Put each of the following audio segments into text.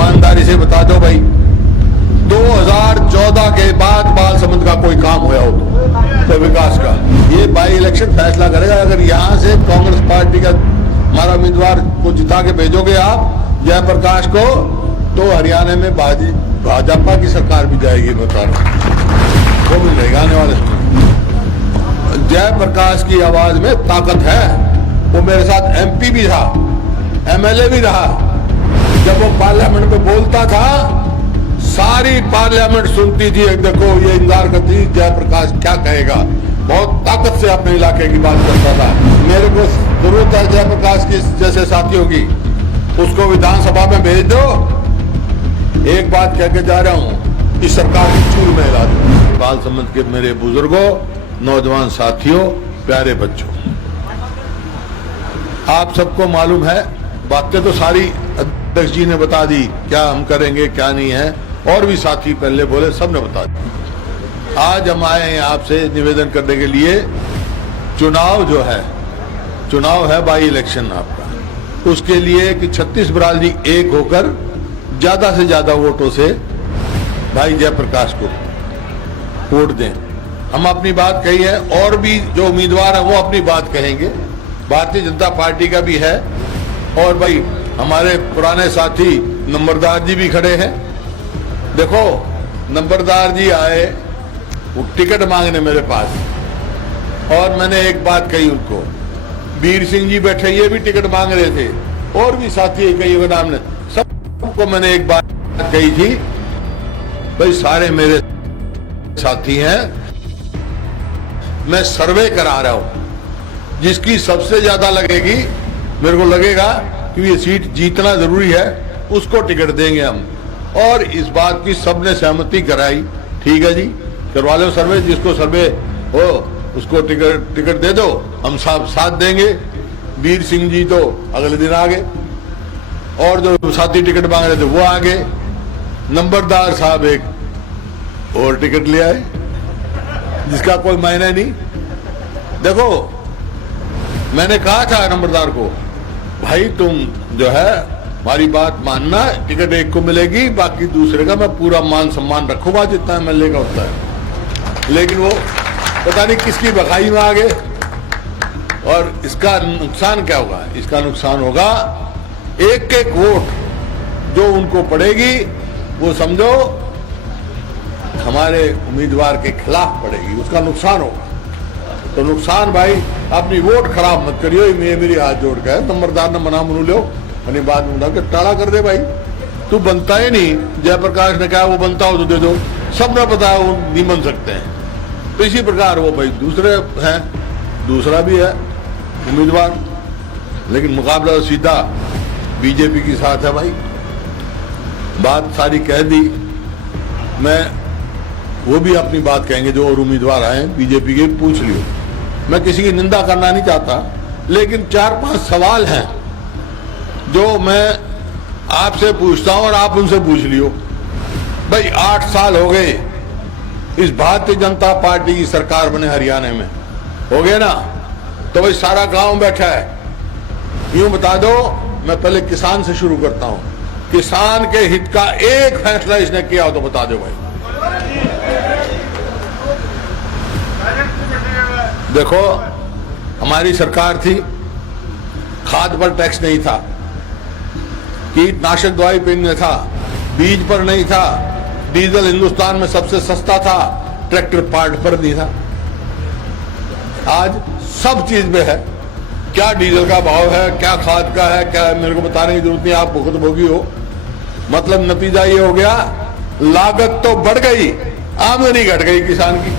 ईमानदारी से बता दो भाई, 2014 के बाद बालसमंद का कोई काम हुआ हो तो विकास का, ये बाई इलेक्शन फैसला करेगा। अगर यहाँ से कांग्रेस पार्टी का हमारा उम्मीदवार को जिता के भेजोगे आप जयप्रकाश को, तो हरियाणा में भाजपा की सरकार भी जाएगी, बता रहा हूं, वो भी रहेगा आने वाले समय। जयप्रकाश की आवाज में ताकत है। वो मेरे साथ एमपी भी था, एमएलए भी रहा। जब वो पार्लियामेंट में बोलता था, सारी पार्लियामेंट सुनती थी, देखो ये इंतजार करती थी जयप्रकाश क्या कहेगा। बहुत ताकत से अपने इलाके की बात करता था। मेरे को जरूरत है जयप्रकाश की जैसे साथियों की, उसको विधानसभा में भेज दो। एक बात कह के जा रहा हूं, इस सरकार की चूल में हिला दो। बालसमंद के मेरे बुजुर्गों, नौजवान साथियों, प्यारे बच्चों, आप सबको मालूम है, बातें तो सारी अध्यक्ष जी ने बता दी, क्या हम करेंगे क्या नहीं है, और भी साथी पहले बोले, सबने बता दी। आज हम आए हैं आपसे निवेदन करने के लिए। चुनाव जो है, चुनाव है बाई इलेक्शन आपका, उसके लिए कि 36 बरादरी एक होकर ज्यादा से ज्यादा वोटों से भाई जयप्रकाश को वोट दें। हम अपनी बात कही है, और भी जो उम्मीदवार है वो अपनी बात कहेंगे। भारतीय जनता पार्टी का भी है, और भाई हमारे पुराने साथी नंबरदार जी भी खड़े हैं। देखो नंबरदार जी आए, वो टिकट मांगने मेरे पास, और मैंने एक बात कही उनको। वीर सिंह जी बैठे, ये भी टिकट मांग रहे थे, और भी साथी कई नाम ने, सबको मैंने एक बात कही थी, भाई सारे मेरे साथी हैं, मैं सर्वे करा रहा हूं, जिसकी सबसे ज्यादा लगेगी, मेरे को लगेगा कि ये सीट जीतना जरूरी है, उसको टिकट देंगे हम। और इस बात की सबने सहमति कराई, ठीक है जी, करवा लो सर्वे, जिसको सर्वे हो उसको टिकट दे दो, हम सब साथ देंगे। वीर सिंह जी तो अगले दिन आ गए, और जो साथी टिकट मांग रहे थे वो आ गए। नंबरदार साहब एक और टिकट ले आए, जिसका कोई मायने नहीं। देखो मैंने कहा था नंबरदार को, भाई तुम जो है हमारी बात मानना, टिकट एक को मिलेगी, बाकी दूसरे का मैं पूरा मान सम्मान रखूंगा जितना एमएलए का होता है। लेकिन वो पता नहीं किसकी बखाई में आ गए। और इसका नुकसान क्या होगा? इसका नुकसान होगा एक एक वोट जो उनको पड़ेगी, वो समझो हमारे उम्मीदवार के खिलाफ पड़ेगी, उसका नुकसान होगा। तो नुकसान भाई, अपनी वोट खराब मत करियो, ये मेरी हाथ जोड़ के है। नंबरदार ने मना मनु लो, अपनी बात मुड़ा के टाला कर दे भाई, तू बनता ही नहीं। जयप्रकाश ने कहा वो बनता हो तो दे दो, सबने पता है वो नहीं बन सकते हैं। तो इसी प्रकार वो भाई दूसरे हैं, दूसरा भी है उम्मीदवार, लेकिन मुकाबला तो सीधा बीजेपी के साथ है भाई। बात सारी कह दी, मैं वो भी अपनी बात कहेंगे जो और उम्मीदवार आए बीजेपी के, पूछ लियो। मैं किसी की निंदा करना नहीं चाहता, लेकिन 4-5 सवाल हैं जो मैं आपसे पूछता हूं और आप उनसे पूछ लियो। भाई 8 साल हो गए इस भारतीय जनता पार्टी की सरकार बने हरियाणा में, हो गए ना? तो भाई सारा गांव बैठा है। यूं बता दो, मैं पहले किसान से शुरू करता हूं, किसान के हित का एक फैसला इसने किया हो तो बता दो भाई। देखो हमारी सरकार थी, खाद पर टैक्स नहीं था, कीटनाशक दवाई पे नहीं था, बीज पर नहीं था, डीजल हिंदुस्तान में सबसे सस्ता था, ट्रैक्टर पार्ट पर नहीं था। आज सब चीज में है। क्या डीजल का भाव है, क्या खाद का है, क्या मेरे को बताने की जरूरत नहीं, आप भुगतभोगी हो। मतलब नतीजा ये हो गया, लागत तो बढ़ गई, आमदनी घट गई किसान की,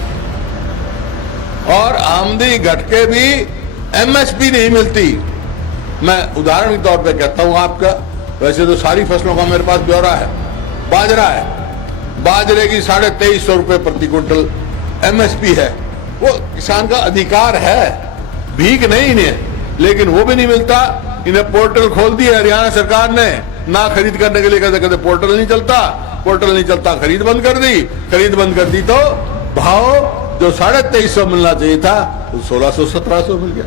और आमदनी घट के भी एमएसपी नहीं मिलती। मैं उदाहरण के तौर पे कहता हूं आपका, वैसे तो सारी फसलों का मेरे पास ब्यौरा है। बाजरा है, बाजरे की 2350 रुपए प्रति क्विंटल एमएसपी है। वो किसान का अधिकार है, भीख नहीं इन्हें, लेकिन वो भी नहीं मिलता। इन्हें पोर्टल खोल दिया हरियाणा सरकार ने, ना खरीद करने के लिए कहते कहते पोर्टल नहीं चलता, पोर्टल नहीं चलता, खरीद बंद कर दी। खरीद बंद कर दी तो भाव जो 2350 मिलना चाहिए था वो 1600-1700 मिल गया।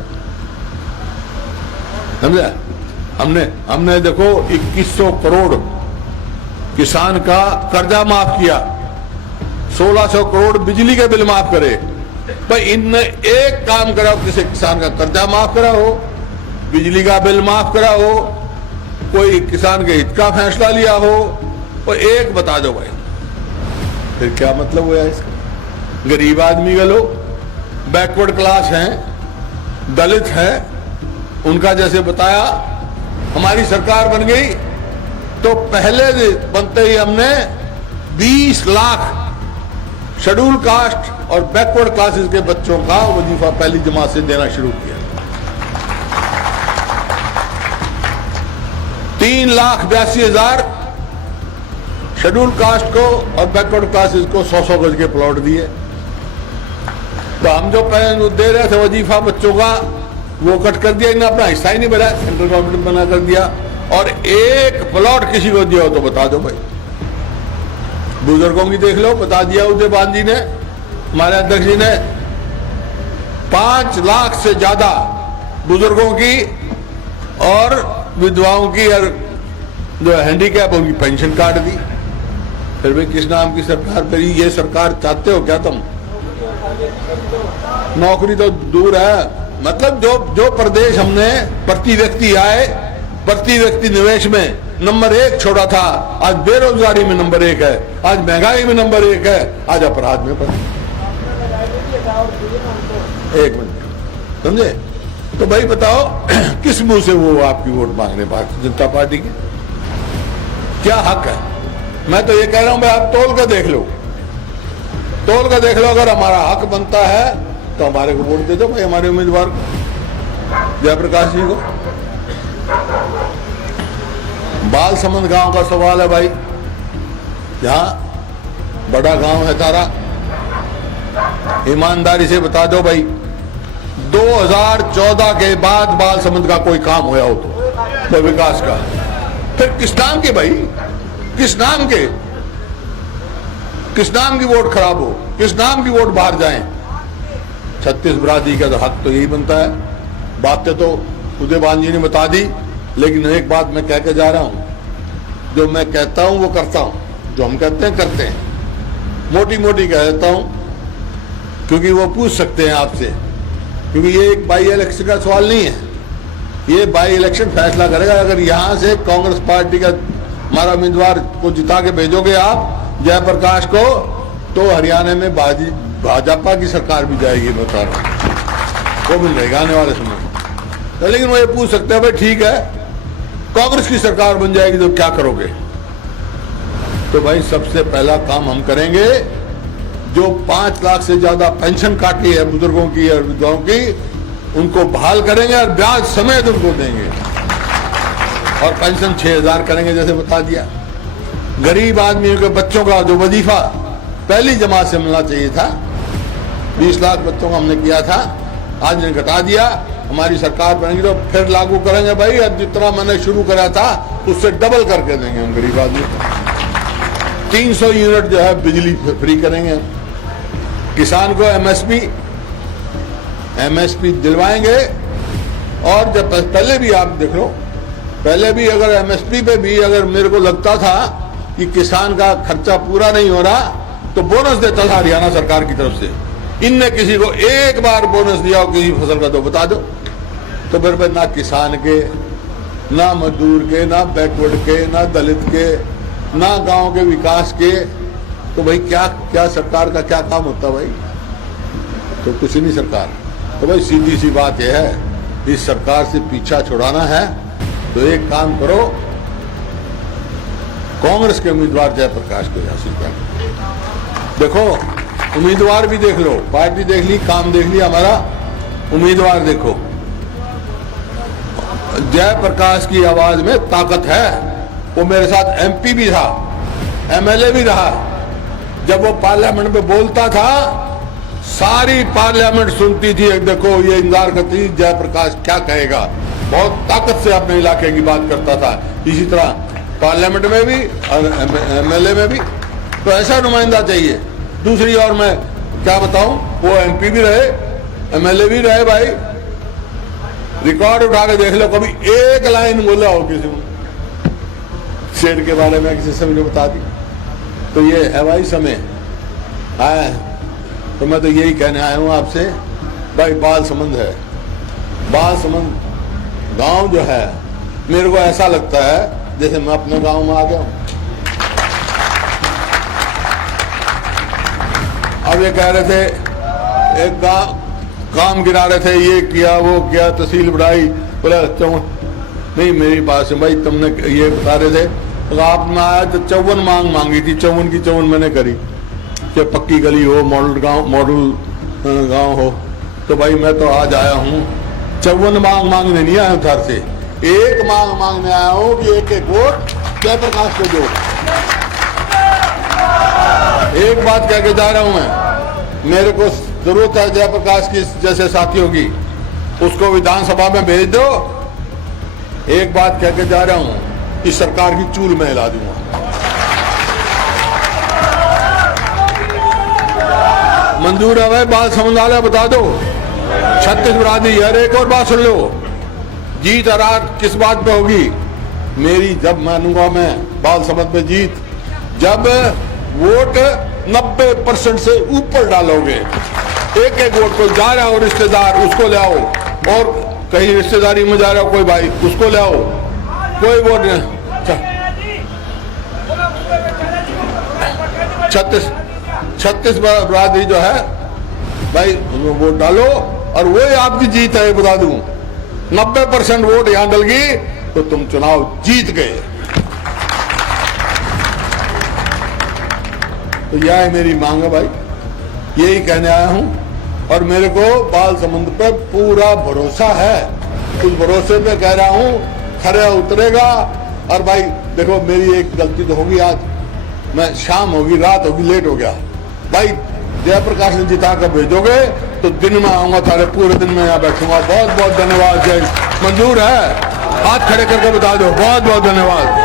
समझा? हमने देखो 2100 करोड़ किसान का कर्जा माफ किया, 1600 करोड़ बिजली के बिल माफ करे। भाई इनने एक काम करा, किसी किसान का कर्जा माफ करा हो, बिजली का बिल माफ करा हो, कोई किसान के हित का फैसला लिया हो, और एक बता दो भाई, फिर क्या मतलब हुआ इसका? गरीब आदमी के लोग, बैकवर्ड क्लास हैं, दलित हैं, उनका जैसे बताया हमारी सरकार बन गई तो पहले बनते ही हमने 20 लाख शेड्यूल कास्ट और बैकवर्ड क्लासेस के बच्चों का वजीफा पहली जमात से देना शुरू किया। 3,82,000 शेड्यूल कास्ट को और बैकवर्ड क्लासेस को 100-100 गज के प्लॉट दिए। तो हम जो दे रहे थे वजीफा बच्चों का, वो कट कर दिया, इन्हें अपना हिस्सा ही नहीं भरा, सेंट्रल गवर्नमेंट बना कर दिया। और एक प्लॉट किसी को दिया हो तो बता दो भाई। बुजुर्गों की देख लो, बता दिया उदयबान जी ने, हमारे अध्यक्ष जी ने, 5 लाख से ज्यादा बुजुर्गों की और विधवाओं की और जो हैंडीकैप उनकी पेंशन काट दी। फिर भी किस नाम की सरकार? फिर ये सरकार चाहते हो क्या तुम? नौकरी तो दूर है, मतलब जो प्रदेश हमने प्रति व्यक्ति आय, प्रति व्यक्ति निवेश में नंबर 1 छोड़ा था, आज बेरोजगारी में नंबर 1 है, आज महंगाई में नंबर 1 है, आज अपराध में पर। एक मिनट समझे? तो भाई बताओ किस मुंह से वो आपकी वोट मांग रहे भारतीय जनता पार्टी के? क्या हक है? मैं तो ये कह रहा हूं भाई, आप तोल कर देख लो, तोल कर देख लो। अगर हमारा हक बनता है तो हमारे को वोट दे दो भाई, हमारे उम्मीदवार को, जयप्रकाश जी को। बालसमंद गांव का सवाल है भाई, जहां बड़ा गांव है तारा, ईमानदारी से बता दो भाई, 2014 के बाद बालसमंद का कोई काम हुआ हो तो विकास का? फिर किस नाम के भाई? किस नाम के? किस नाम की वोट खराब हो? किस नाम की वोट बाहर जाए? छत्तीस बरादरी का तो हक तो यही बनता है। बातें तो उदयबान जी ने बता दी, लेकिन एक बात मैं कह के जा रहा हूं, जो मैं कहता हूं वो करता हूं, जो हम कहते हैं करते हैं। मोटी मोटी कह देता हूं क्योंकि वो पूछ सकते हैं आपसे, क्योंकि ये एक बाई इलेक्शन का सवाल नहीं है, ये बाई इलेक्शन फैसला करेगा। अगर यहां से कांग्रेस पार्टी का हमारा उम्मीदवार को जिता के भेजोगे आप जयप्रकाश को, तो हरियाणा में भाजपा की सरकार भी जाएगी, बता रहा हूं, वो मिल जाएगा आने वाले समय में। तो लेकिन वो ये पूछ सकते हैं भाई ठीक है, कांग्रेस की सरकार बन जाएगी तो क्या करोगे? तो भाई सबसे पहला काम हम करेंगे, जो 5 लाख से ज्यादा पेंशन काटी है बुजुर्गों की और विधवाओं की, उनको बहाल करेंगे और ब्याज समेत उनको देंगे, और पेंशन 6,000 करेंगे जैसे बता दिया। गरीब आदमियों के बच्चों का जो वजीफा पहली जमात से मिलना चाहिए था, 20 लाख बच्चों का हमने किया था, आज ने घटा दिया। हमारी सरकार बनेगी तो फिर लागू करेंगे भाई, अब जितना मैंने शुरू करा था उससे डबल करके देंगे हम गरीब आदमी को। 300 यूनिट जो है बिजली फ्री करेंगे, किसान को एमएसपी दिलवाएंगे। और जब पहले भी आप देख लो, पहले भी अगर एमएसपी पे भी अगर मेरे को लगता था कि किसान का खर्चा पूरा नहीं हो रहा, तो बोनस देता था हरियाणा सरकार की तरफ से। इनने किसी को एक बार बोनस दिया हो किसी फसल का तो बता दो। तो फिर ना किसान के, ना मजदूर के, ना बैकवर्ड के, ना दलित के, ना गांव के विकास के, तो भाई क्या क्या सरकार का क्या काम होता भाई? तो कुछ नहीं सरकार। तो भाई सीधी सी बात यह है, इस सरकार से पीछा छुड़ाना है तो एक काम करो, कांग्रेस के उम्मीदवार जयप्रकाश को हासिल कर। देखो उम्मीदवार भी देख लो, पार्टी देख ली, काम देख लिया, हमारा उम्मीदवार देखो। जयप्रकाश की आवाज में ताकत है। वो मेरे साथ एमपी भी था, एमएलए भी रहा। जब वो पार्लियामेंट में बोलता था, सारी पार्लियामेंट सुनती थी, देखो ये इंतजार करती थी जयप्रकाश क्या कहेगा। बहुत ताकत से अपने इलाके की बात करता था। इसी तरह पार्लियामेंट में भी और एमएलए में भी, तो ऐसा नुमाइंदा चाहिए। दूसरी ओर मैं क्या बताऊं, वो एमपी भी रहे, एमएलए भी रहे भाई। रिकॉर्ड उठा के देख लो, कभी एक लाइन बोला हो किसी को, शेर के बारे में किसी से मुझे बता दी। तो ये है भाई समय आया। तो मैं तो यही कहने आया हूँ आपसे भाई, बाल समंद है, बाल समंद गांव जो है, मेरे को ऐसा लगता है जैसे मैं अपने गांव में आ गया हूँ। अब ये कह रहे थे एक काम गिरा रहे थे, ये किया वो किया, तहसील बढ़ाई, बोला नहीं मेरी बात से भाई, तुमने ये बता रहे थे तो आपने आया तो 54 मांगी थी, 54 की 54 मैंने करी कि पक्की गली हो, मॉडल गांव हो। तो भाई मैं तो आज आया हूँ 54 मांगने नहीं आया हूँ थार से, एक मांगने आया हूँ कि एक वोट जयप्रकाश को दो। एक बात कह के जा रहा हूँ मैं, मेरे को जरूरत है जयप्रकाश की जैसे साथियों की, उसको विधानसभा में भेज दो। एक बात कह के जा रहा हूँ, इस सरकार की चूल में हिला दूंगा। मंजूर है भाई, बाल समझ वाले बता दो, 36 बरादरी। यार एक और बात सुन लो, जीत और हार किस बात पे होगी मेरी? जब मानूंगा मैं बाल समझ में जीत, जब वोट 90% से ऊपर डालोगे। एक एक वोट को जा रहा हो रिश्तेदार, उसको ले आओ, और कहीं रिश्तेदारी में जा रहा हो कोई भाई, उसको ले आओ, कोई वोट नहीं। 36 बरादरी जो है भाई, वोट डालो और वही आपकी जीत है, बता दूं। 90% वोट यहां डल गई तो तुम चुनाव जीत गए। तो यह है मेरी मांग है भाई, यही कहने आया हूं। और मेरे को बाल समंद पे पूरा भरोसा है, उस भरोसे पे कह रहा हूं खरा उतरेगा। और भाई देखो, मेरी एक गलती तो होगी, आज मैं शाम होगी, रात होगी, लेट हो गया भाई। जयप्रकाश ने जिता कर भेजोगे तो दिन में आऊंगा, तारे पूरे दिन में यहाँ बैठूंगा। बहुत बहुत धन्यवाद। जय मंजूर है, हाथ खड़े करके बता दो। बहुत बहुत धन्यवाद।